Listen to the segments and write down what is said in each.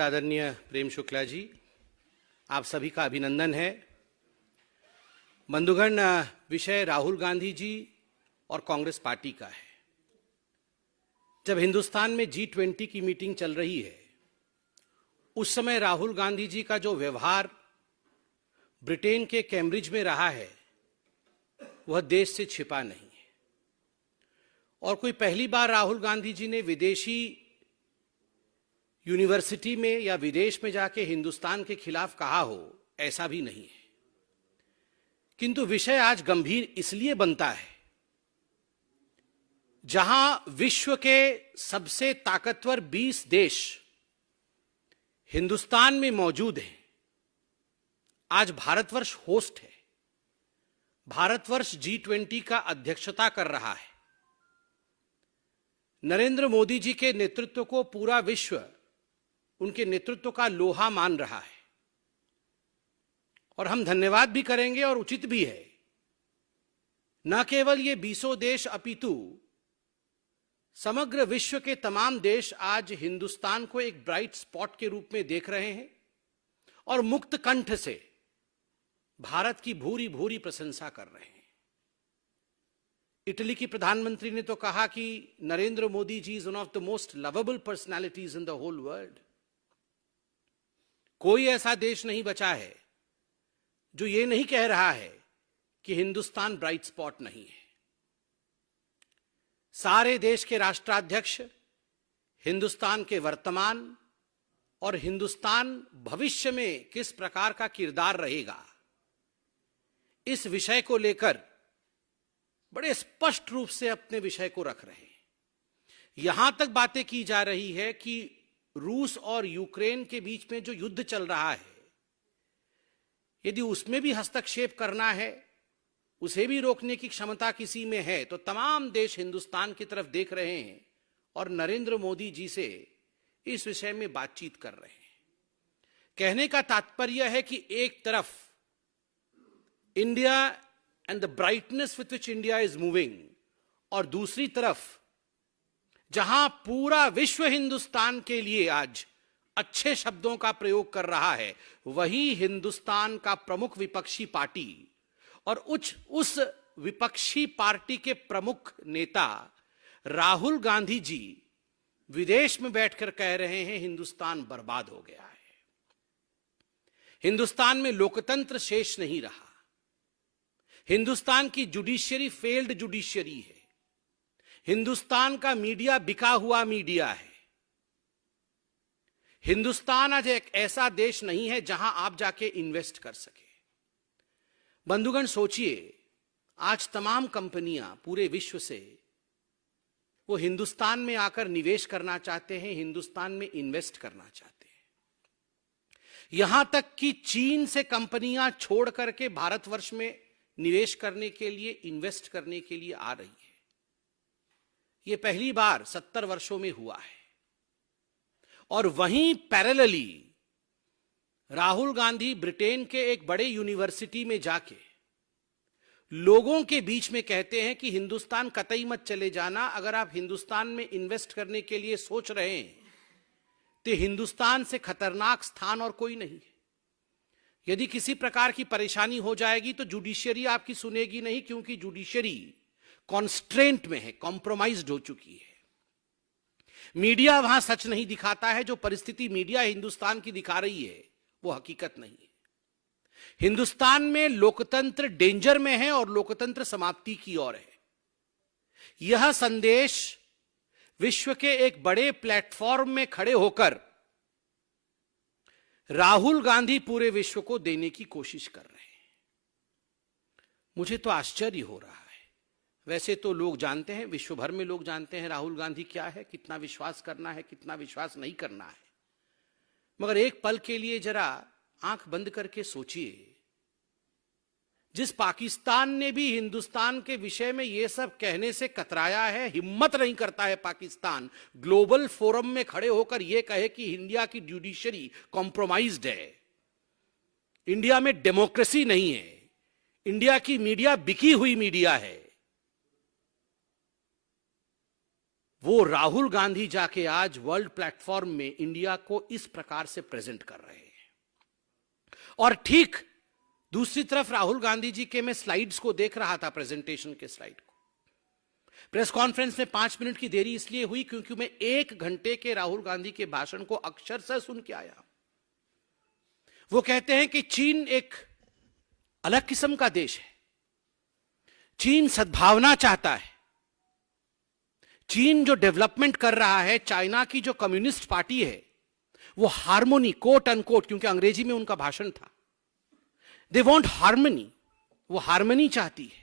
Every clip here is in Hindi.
आदरणीय प्रेम शुक्ला जी, आप सभी का अभिनंदन है। बंधुगण, विषय राहुल गांधी जी और कांग्रेस पार्टी का है। जब हिंदुस्तान में G20 की मीटिंग चल रही है, उस समय राहुल गांधी जी का जो व्यवहार ब्रिटेन के कैम्ब्रिज में रहा है, वह देश से छिपा नहीं है। और कोई पहली बार राहुल गांधी जी ने विदेशी यूनिवर्सिटी में या विदेश में जाके हिंदुस्तान के खिलाफ कहा हो, ऐसा भी नहीं है। किंतु विषय आज गंभीर इसलिए बनता है, जहां विश्व के सबसे ताकतवर 20 देश हिंदुस्तान में मौजूद हैं। आज भारतवर्ष होस्ट है। भारतवर्ष G20 का अध्यक्षता कर रहा है। नरेंद्र मोदी जी के नेतृत्व को पूरा विश्व उनके नेतृत्व का लोहा मान रहा है, और हम धन्यवाद भी करेंगे और उचित भी है। न केवल ये 20 देश अपितु समग्र विश्व के तमाम देश आज हिंदुस्तान को एक ब्राइट स्पॉट के रूप में देख रहे हैं और मुक्त कंठ से भारत की भूरी भूरी प्रशंसा कर रहे हैं। इटली की प्रधानमंत्री ने तो कहा कि Narendra Modi ji is one of the most lovable personalities in the whole world. कोई ऐसा देश नहीं बचा है जो ये नहीं कह रहा है कि हिंदुस्तान ब्राइट स्पॉट नहीं है। सारे देश के राष्ट्राध्यक्ष हिंदुस्तान के वर्तमान और हिंदुस्तान भविष्य में किस प्रकार का किरदार रहेगा, इस विषय को लेकर बड़े स्पष्ट रूप से अपने विषय को रख रहे हैं। यहां तक बातें की जा रही है कि रूस और यूक्रेन के बीच में जो युद्ध चल रहा है, यदि उसमें भी हस्तक्षेप करना है, उसे भी रोकने की क्षमता किसी में है, तो तमाम देश हिंदुस्तान की तरफ देख रहे हैं और नरेंद्र मोदी जी से इस विषय में बातचीत कर रहे हैं। कहने का तात्पर्य है कि एक तरफ India and the brightness with which India is moving, और दूसरी तरफ जहां पूरा विश्व हिंदुस्तान के लिए आज अच्छे शब्दों का प्रयोग कर रहा है, वही हिंदुस्तान का प्रमुख विपक्षी पार्टी और उस विपक्षी पार्टी के प्रमुख नेता राहुल गांधी जी विदेश में बैठकर कह रहे हैं हिंदुस्तान बर्बाद हो गया है। हिंदुस्तान में लोकतंत्र शेष नहीं रहा। हिंदुस्तान की जुडिशियरी फेल्ड जुडिशियरी है। हिंदुस्तान का मीडिया बिका हुआ मीडिया है। हिंदुस्तान आज एक ऐसा देश नहीं है जहां आप जाके इन्वेस्ट कर सके। बंधुगण, सोचिए, आज तमाम कंपनियां पूरे विश्व से वो हिंदुस्तान में आकर निवेश करना चाहते हैं, हिंदुस्तान में इन्वेस्ट करना चाहते हैं। यहां तक कि चीन से कंपनियां छोड़ करके भारतवर्ष में निवेश करने के लिए, इन्वेस्ट करने के लिए आ रही है। यह पहली बार 70 वर्षों में हुआ है। और वहीं पैरेलली राहुल गांधी ब्रिटेन के एक बड़े यूनिवर्सिटी में जाके लोगों के बीच में कहते हैं कि हिंदुस्तान कतई मत चले जाना। अगर आप हिंदुस्तान में इन्वेस्ट करने के लिए सोच रहे हैं तो हिंदुस्तान से खतरनाक स्थान और कोई नहीं है। यदि किसी प्रकार की परेशानी हो जाएगी तो जुडिशियरी आपकी सुनेगी नहीं, क्योंकि जुडिशियरी कॉन्स्ट्रेंट में है, कॉम्प्रोमाइज्ड हो चुकी है। मीडिया वहां सच नहीं दिखाता है। जो परिस्थिति मीडिया हिंदुस्तान की दिखा रही है वो हकीकत नहीं है। हिंदुस्तान में लोकतंत्र डेंजर में है और लोकतंत्र समाप्ति की ओर है। यह संदेश विश्व के एक बड़े प्लेटफॉर्म में खड़े होकर राहुल गांधी पूरे विश्व को देने की कोशिश कर रहे हैं। मुझे तो आश्चर्य हो रहा है। वैसे तो लोग जानते हैं, विश्व भर में लोग जानते हैं राहुल गांधी क्या है, कितना विश्वास करना है, कितना विश्वास नहीं करना है। मगर एक पल के लिए जरा आंख बंद करके सोचिए, जिस पाकिस्तान ने भी हिंदुस्तान के विषय में यह सब कहने से कतराया है, हिम्मत नहीं करता है पाकिस्तान ग्लोबल फोरम में खड़े होकर यह कहे कि इंडिया की जुडिशरी कॉम्प्रोमाइज्ड है, इंडिया में डेमोक्रेसी नहीं है, इंडिया की मीडिया बिकी हुई मीडिया है। वो राहुल गांधी जाके आज वर्ल्ड प्लेटफॉर्म में इंडिया को इस प्रकार से प्रेजेंट कर रहे हैं। और ठीक दूसरी तरफ राहुल गांधी जी के मैं स्लाइड्स को देख रहा था, प्रेजेंटेशन के स्लाइड को। प्रेस कॉन्फ्रेंस में 5 मिनट की देरी इसलिए हुई क्योंकि मैं 1 घंटे के राहुल गांधी के भाषण को अक्षरशः सुन के आया। वो कहते हैं कि चीन एक अलग किस्म का देश है, चीन सद्भावना चाहता है, चीन जो डेवलपमेंट कर रहा है, चाइना की जो कम्युनिस्ट पार्टी है वो हार्मोनी, कोट अनकोट, क्योंकि अंग्रेजी में उनका भाषण था, दे वांट हार्मनी, वो हार्मनी चाहती है।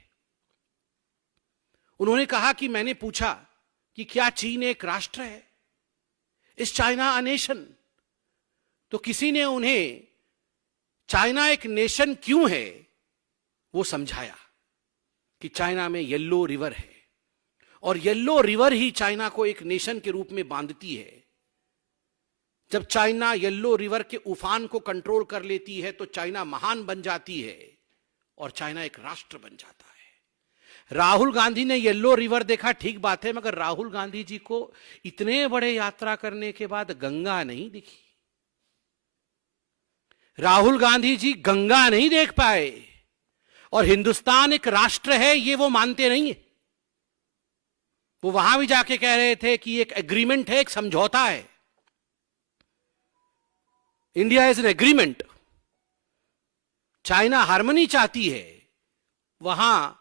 उन्होंने कहा कि मैंने पूछा कि क्या चीन एक राष्ट्र है, इज चाइना अ नेशन? तो किसी ने उन्हें चाइना एक नेशन क्यों है वो समझाया कि चाइना में येलो रिवर है और येलो रिवर ही चाइना को एक नेशन के रूप में बांधती है। जब चाइना येलो रिवर के उफान को कंट्रोल कर लेती है तो चाइना महान बन जाती है और चाइना एक राष्ट्र बन जाता है। राहुल गांधी ने येलो रिवर देखा, ठीक बात है, मगर राहुल गांधी जी को इतने बड़े यात्रा करने के बाद गंगा नहीं दिखी। राहुल गांधी जी गंगा नहीं देख पाए और हिंदुस्तान एक राष्ट्र है ये वो मानते नहीं है। वो वहां भी जाके कह रहे थे कि एक एग्रीमेंट है, एक समझौता है, India is an agreement. China harmony चाहती है, वहां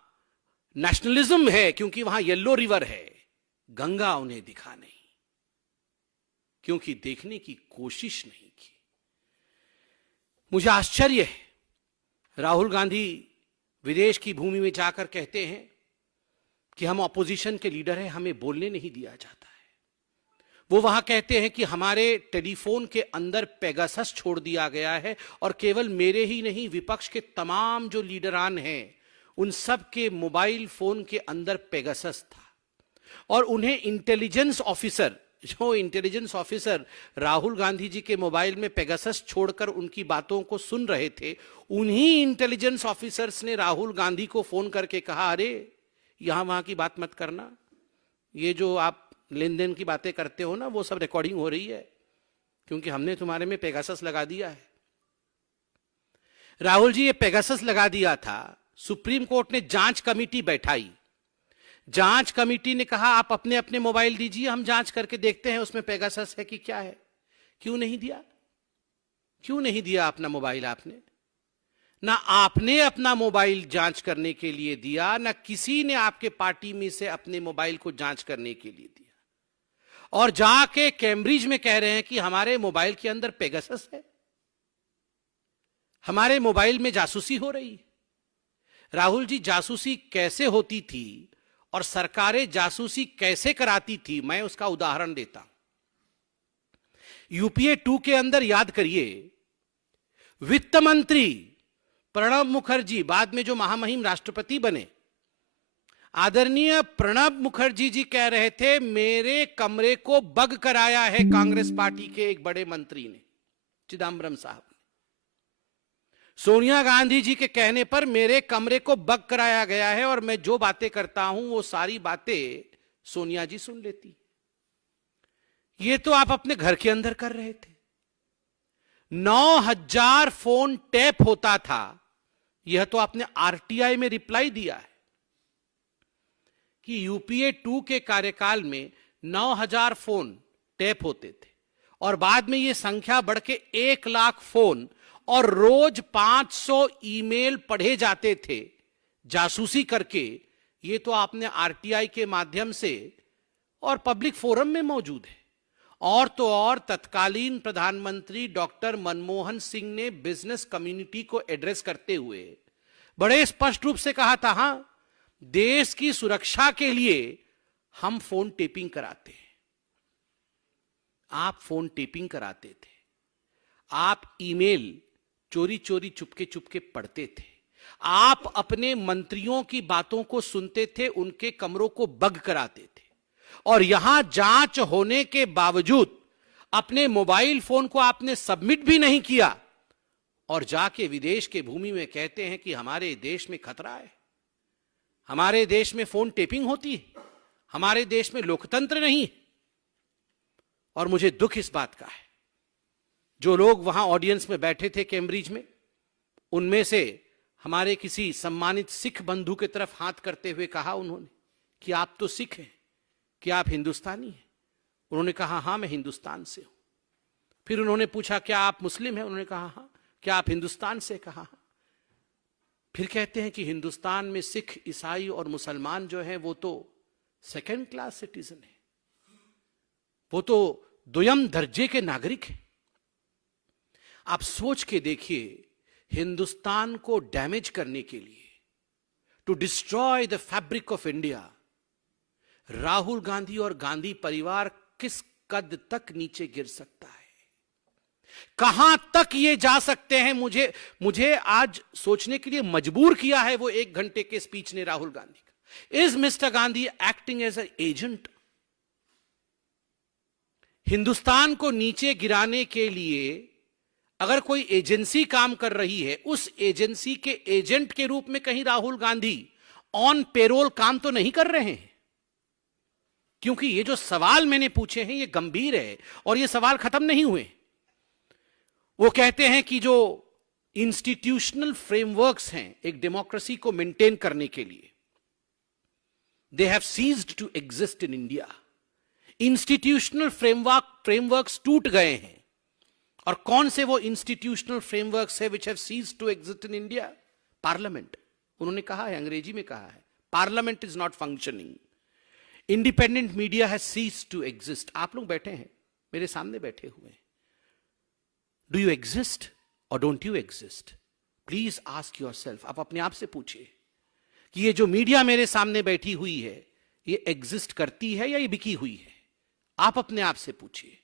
नेशनलिज्म है क्योंकि वहां येलो रिवर है, गंगा उन्हें दिखा नहीं क्योंकि देखने की कोशिश नहीं की। मुझे आश्चर्य है, राहुल गांधी विदेश की भूमि में जाकर कहते हैं कि हम ऑपोजिशन के लीडर हैं, हमें बोलने नहीं दिया जाता है। वो वहां कहते हैं कि हमारे टेलीफोन के अंदर पेगासस छोड़ दिया गया है और केवल मेरे ही नहीं, विपक्ष के तमाम जो लीडरान हैं उन सब के मोबाइल फोन के अंदर पेगासस था। और उन्हें इंटेलिजेंस ऑफिसर, जो इंटेलिजेंस ऑफिसर राहुल गांधी जी के मोबाइल में पेगासस छोड़कर उनकी बातों को सुन रहे थे, उन्हीं इंटेलिजेंस ऑफिसर्स ने राहुल गांधी को फोन करके कहा, अरे यहां वहां की बात मत करना, ये जो आप लेन देन की बातें करते हो ना वो सब रिकॉर्डिंग हो रही है क्योंकि हमने तुम्हारे में पेगासस लगा दिया है। राहुल जी, ये पेगासस लगा दिया था, सुप्रीम कोर्ट ने जांच कमेटी बैठाई, जांच कमेटी ने कहा आप अपने अपने मोबाइल दीजिए, हम जांच करके देखते हैं उसमें पेगासस है कि क्या है। क्यों नहीं दिया? क्यों नहीं दिया अपना मोबाइल? आपने ना आपने अपना मोबाइल जांच करने के लिए दिया, ना किसी ने आपके पार्टी में से अपने मोबाइल को जांच करने के लिए दिया, और जाके कैम्ब्रिज में कह रहे हैं कि हमारे मोबाइल के अंदर पेगासस है, हमारे मोबाइल में जासूसी हो रही है। राहुल जी, जासूसी कैसे होती थी और सरकारें जासूसी कैसे कराती थी, मैं उसका उदाहरण देता हूं। यूपीए 2 के अंदर याद करिए, वित्त मंत्री प्रणब मुखर्जी, बाद में जो महामहिम राष्ट्रपति बने, आदरणीय प्रणब मुखर्जी जी कह रहे थे मेरे कमरे को बग कराया है कांग्रेस पार्टी के एक बड़े मंत्री ने, चिदम्बरम साहब ने। सोनिया गांधी जी के कहने पर मेरे कमरे को बग कराया गया है और मैं जो बातें करता हूं वो सारी बातें सोनिया जी सुन लेती। ये तो आप अपने घर के अंदर कर रहे थे। 9000 फोन टैप होता था, यह तो आपने आरटीआई में रिप्लाई दिया है कि यूपीए 2 के कार्यकाल में 9000 फोन टैप होते थे और बाद में यह संख्या बढ़ के 1 लाख फोन और रोज 500 ईमेल पढ़े जाते थे जासूसी करके। ये तो आपने आरटीआई के माध्यम से और पब्लिक फोरम में मौजूद है। और तो और तत्कालीन प्रधानमंत्री डॉक्टर मनमोहन सिंह ने बिजनेस कम्युनिटी को एड्रेस करते हुए बड़े स्पष्ट रूप से कहा था, हां, देश की सुरक्षा के लिए हम फोन टेपिंग कराते हैं। आप फोन टेपिंग कराते थे, आप ईमेल चोरी चोरी चुपके चुपके पढ़ते थे, आप अपने मंत्रियों की बातों को सुनते थे, उनके कमरों को बग कराते थे, और यहां जांच होने के बावजूद अपने मोबाइल फोन को आपने सबमिट भी नहीं किया और जाके विदेश के भूमि में कहते हैं कि हमारे देश में खतरा है, हमारे देश में फोन टेपिंग होती है। हमारे देश में लोकतंत्र नहीं है। और मुझे दुख इस बात का है, जो लोग वहां ऑडियंस में बैठे थे कैम्ब्रिज में, उनमें से हमारे किसी सम्मानित सिख बंधु की तरफ हाथ करते हुए कहा उन्होंने कि आप तो सिख हैं, कि आप हिंदुस्तानी हैं? उन्होंने कहा हां, मैं हिंदुस्तान से हूं। फिर उन्होंने पूछा क्या आप मुस्लिम हैं? उन्होंने कहा हां। क्या आप हिंदुस्तान से? कहा हां। फिर कहते हैं कि हिंदुस्तान में सिख, ईसाई और मुसलमान जो हैं वो तो सेकेंड क्लास सिटीजन है, वो तो द्वितीय दर्जे के नागरिक हैं। आप सोच के देखिए, हिंदुस्तान को डैमेज करने के लिए, to destroy the fabric of India, Rahul Gandhi और गांधी परिवार किस कद तक नीचे गिर सकता है, कहां तक ये जा सकते हैं। मुझे आज सोचने के लिए मजबूर किया है वो 1 घंटे के स्पीच ने राहुल गांधी का। Is mister Gandhi acting as an agent? Hindustan को नीचे गिराने के लिए अगर कोई एजेंसी काम कर रही है, उस एजेंसी के एजेंट के रूप में कहीं राहुल गांधी ऑन पेरोल काम तो नहीं कर रहे हैं? क्योंकि ये जो सवाल मैंने पूछे हैं ये गंभीर है और ये सवाल खत्म नहीं हुए। वो कहते हैं कि जो इंस्टीट्यूशनल फ्रेमवर्क्स हैं एक डेमोक्रेसी को मेंटेन करने के लिए, they have ceased to exist in India. Institutional frameworks टूट गए हैं। और कौन से वो इंस्टीट्यूशनल फ्रेमवर्क्स है which have ceased to exist in India? Parliament. उन्होंने कहा है, अंग्रेजी में कहा है, parliament is not functioning. Independent media has ceased to exist. आप लोग बैठे हैं, मेरे सामने बैठे हुए हैं। डू यू एग्जिस्ट और don't you exist? Please ask yourself. आप अपने आप से पूछिए कि ये जो मीडिया मेरे सामने बैठी हुई है ये एग्जिस्ट करती है या ये बिकी हुई है? आप अपने आप से पूछिए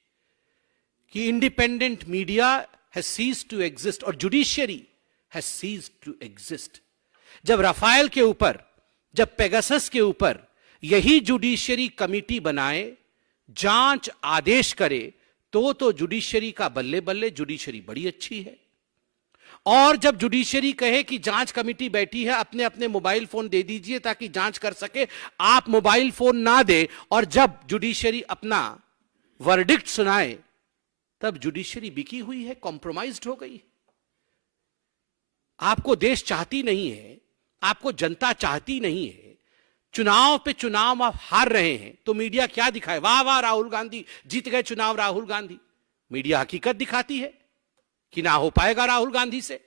कि independent media has ceased to exist और judiciary has ceased to exist. जब राफेल के ऊपर, जब पेगासस के ऊपर यही जुडिशियरी कमिटी बनाए, जांच आदेश करे, तो जुडिशियरी का बल्ले बल्ले, जुडिशियरी बड़ी अच्छी है। और जब जुडिशियरी कहे कि जांच कमेटी बैठी है, अपने अपने मोबाइल फोन दे दीजिए ताकि जांच कर सके, आप मोबाइल फोन ना दे, और जब जुडिशियरी अपना वर्डिक्ट सुनाए तब जुडिशियरी बिकी हुई है, कॉम्प्रोमाइज्ड हो गई। आपको देश चाहती नहीं है, आपको जनता चाहती नहीं है, चुनाव पे चुनाव आप हार रहे हैं, तो मीडिया क्या दिखाए? वाह वाह राहुल गांधी जीत गए चुनाव, राहुल गांधी। मीडिया हकीकत दिखाती है कि ना हो पाएगा राहुल गांधी से।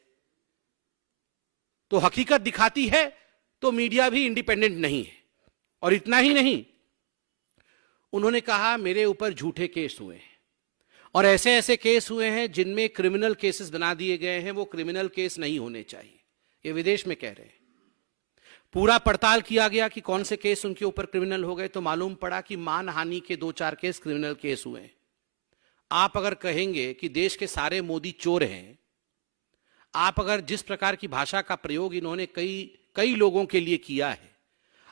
तो हकीकत दिखाती है तो मीडिया भी इंडिपेंडेंट नहीं है। और इतना ही नहीं, उन्होंने कहा मेरे ऊपर झूठे केस हुए हैं और ऐसे ऐसे केस हुए हैं जिनमें क्रिमिनल केसेस बना दिए गए हैं, वो क्रिमिनल केस नहीं होने चाहिए। ये विदेश में कह रहे हैं। पूरा पड़ताल किया गया कि कौन से केस उनके ऊपर क्रिमिनल हो गए, तो मालूम पड़ा कि मानहानि के 2-4 केस क्रिमिनल केस हुए हैं। आप अगर कहेंगे कि देश के सारे मोदी चोर हैं, आप अगर जिस प्रकार की भाषा का प्रयोग इन्होंने कई लोगों के लिए किया है,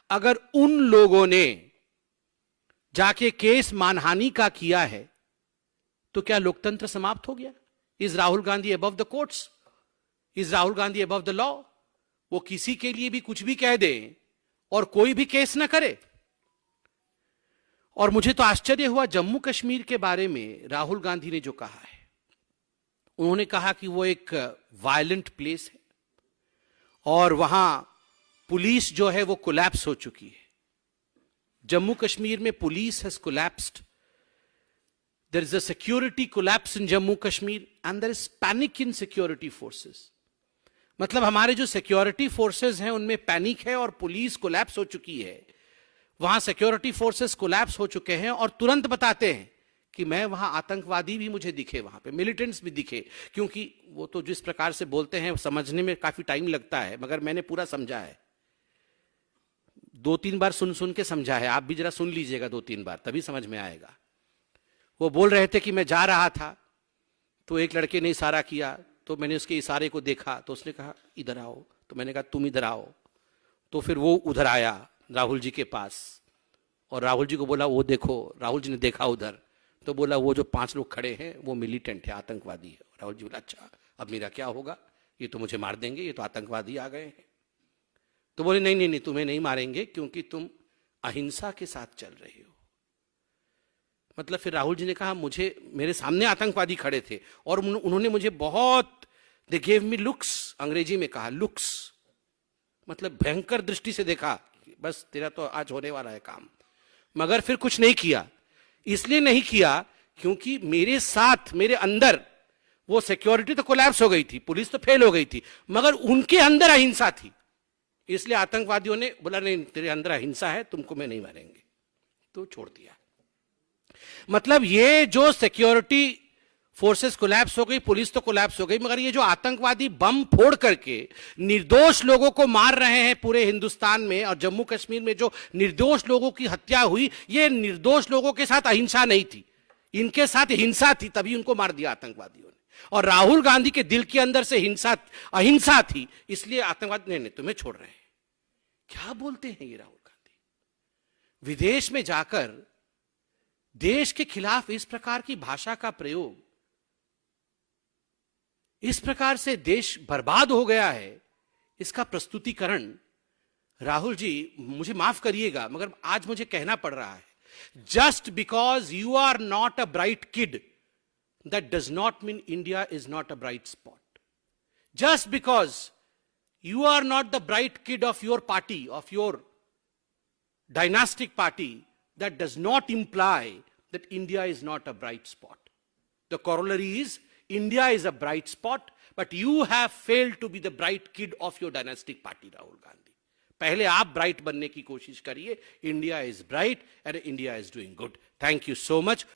अगर उन लोगों ने जाके केस मानहानि का किया है तो क्या लोकतंत्र समाप्त हो गया? Is Rahul Gandhi above the courts? Is Rahul Gandhi above the law? वो किसी के लिए भी कुछ भी कह दे और कोई भी केस ना करे। और मुझे तो आश्चर्य हुआ जम्मू कश्मीर के बारे में राहुल गांधी ने जो कहा है। उन्होंने कहा कि वो एक वायलेंट प्लेस है और वहां पुलिस जो है वो कोलैप्स हो चुकी है। जम्मू कश्मीर में police has collapsed. There is a security collapse in Jammu Kashmir and there is panic in security forces. मतलब हमारे जो सिक्योरिटी फोर्सेस हैं उनमें पैनिक है और पुलिस कोलैप्स हो चुकी है। वहां सिक्योरिटी फोर्सेस कोलैप्स हो चुके हैं और तुरंत बताते हैं कि मैं वहां आतंकवादी भी मुझे दिखे, वहां पे मिलिटेंट्स भी दिखे, क्योंकि वो तो जिस प्रकार से बोलते हैं समझने में काफी टाइम लगता है, मगर मैंने पूरा समझा है। 2-3 बार सुन के समझा है। आप भी जरा सुन लीजिएगा 2-3 बार, तभी समझ में आएगा। वो बोल रहे थे कि मैं जा रहा था तो एक लड़के ने इशारा किया, तो मैंने उसके इशारे को देखा, तो उसने कहा इधर आओ, तो मैंने कहा तुम इधर आओ, तो फिर वो उधर आया राहुल जी के पास और राहुल जी को बोला वो देखो। राहुल जी ने देखा उधर, तो बोला वो जो 5 लोग खड़े हैं वो मिलिटेंट है, आतंकवादी है। राहुल जी बोला अच्छा अब मेरा क्या होगा, ये तो मुझे मार देंगे, ये तो आतंकवादी आ गए हैं। तो बोले नहीं नहीं नहीं, तुम्हें नहीं मारेंगे क्योंकि तुम अहिंसा के साथ चल रहे हो। मतलब फिर राहुल जी ने कहा, मुझे मेरे सामने आतंकवादी खड़े थे और उन्होंने मुझे बहुत, दे गेव मी लुक्स, अंग्रेजी में कहा लुक्स, मतलब भयंकर दृष्टि से देखा, बस तेरा तो आज होने वाला है काम। मगर फिर कुछ नहीं किया। इसलिए नहीं किया क्योंकि मेरे साथ, मेरे अंदर वो सिक्योरिटी तो कोलैप्स हो गई थी, पुलिस तो फेल हो गई थी, मगर उनके अंदर अहिंसा थी। इसलिए आतंकवादियों ने बोला, नहीं तेरे अंदर अहिंसा है, तुमको मैं नहीं मारेंगे, तो छोड़ दिया। मतलब ये जो सिक्योरिटी फोर्सेस कोलैप्स हो गई, पुलिस तो कोलैप्स हो गई, मगर ये जो आतंकवादी बम फोड़ करके निर्दोष लोगों को मार रहे हैं पूरे हिंदुस्तान में, और जम्मू कश्मीर में जो निर्दोष लोगों की हत्या हुई, ये निर्दोष लोगों के साथ अहिंसा नहीं थी, इनके साथ हिंसा थी, तभी उनको मार दिया आतंकवादियों ने। और राहुल गांधी के दिल के अंदर से अहिंसा थी, इसलिए आतंकवादी ने तुम्हें छोड़ रहे हैं। क्या बोलते हैं ये राहुल गांधी? विदेश में जाकर देश के खिलाफ इस प्रकार की भाषा का प्रयोग, इस प्रकार से देश बर्बाद हो गया है, इसका प्रस्तुतिकरण राहुल जी, मुझे माफ करिएगा मगर आज मुझे कहना पड़ रहा है, just because you are not a bright kid, that does not mean India is not a bright spot. Just because you are not the bright kid of your party, of your dynastic party, that does not imply that India is not a bright spot. The corollary is, India is a bright spot, but you have failed to be the bright kid of your dynastic party, Rahul Gandhi. पहले आप bright बनने की कोशिश करिए. India is bright and India is doing good. Thank you so much.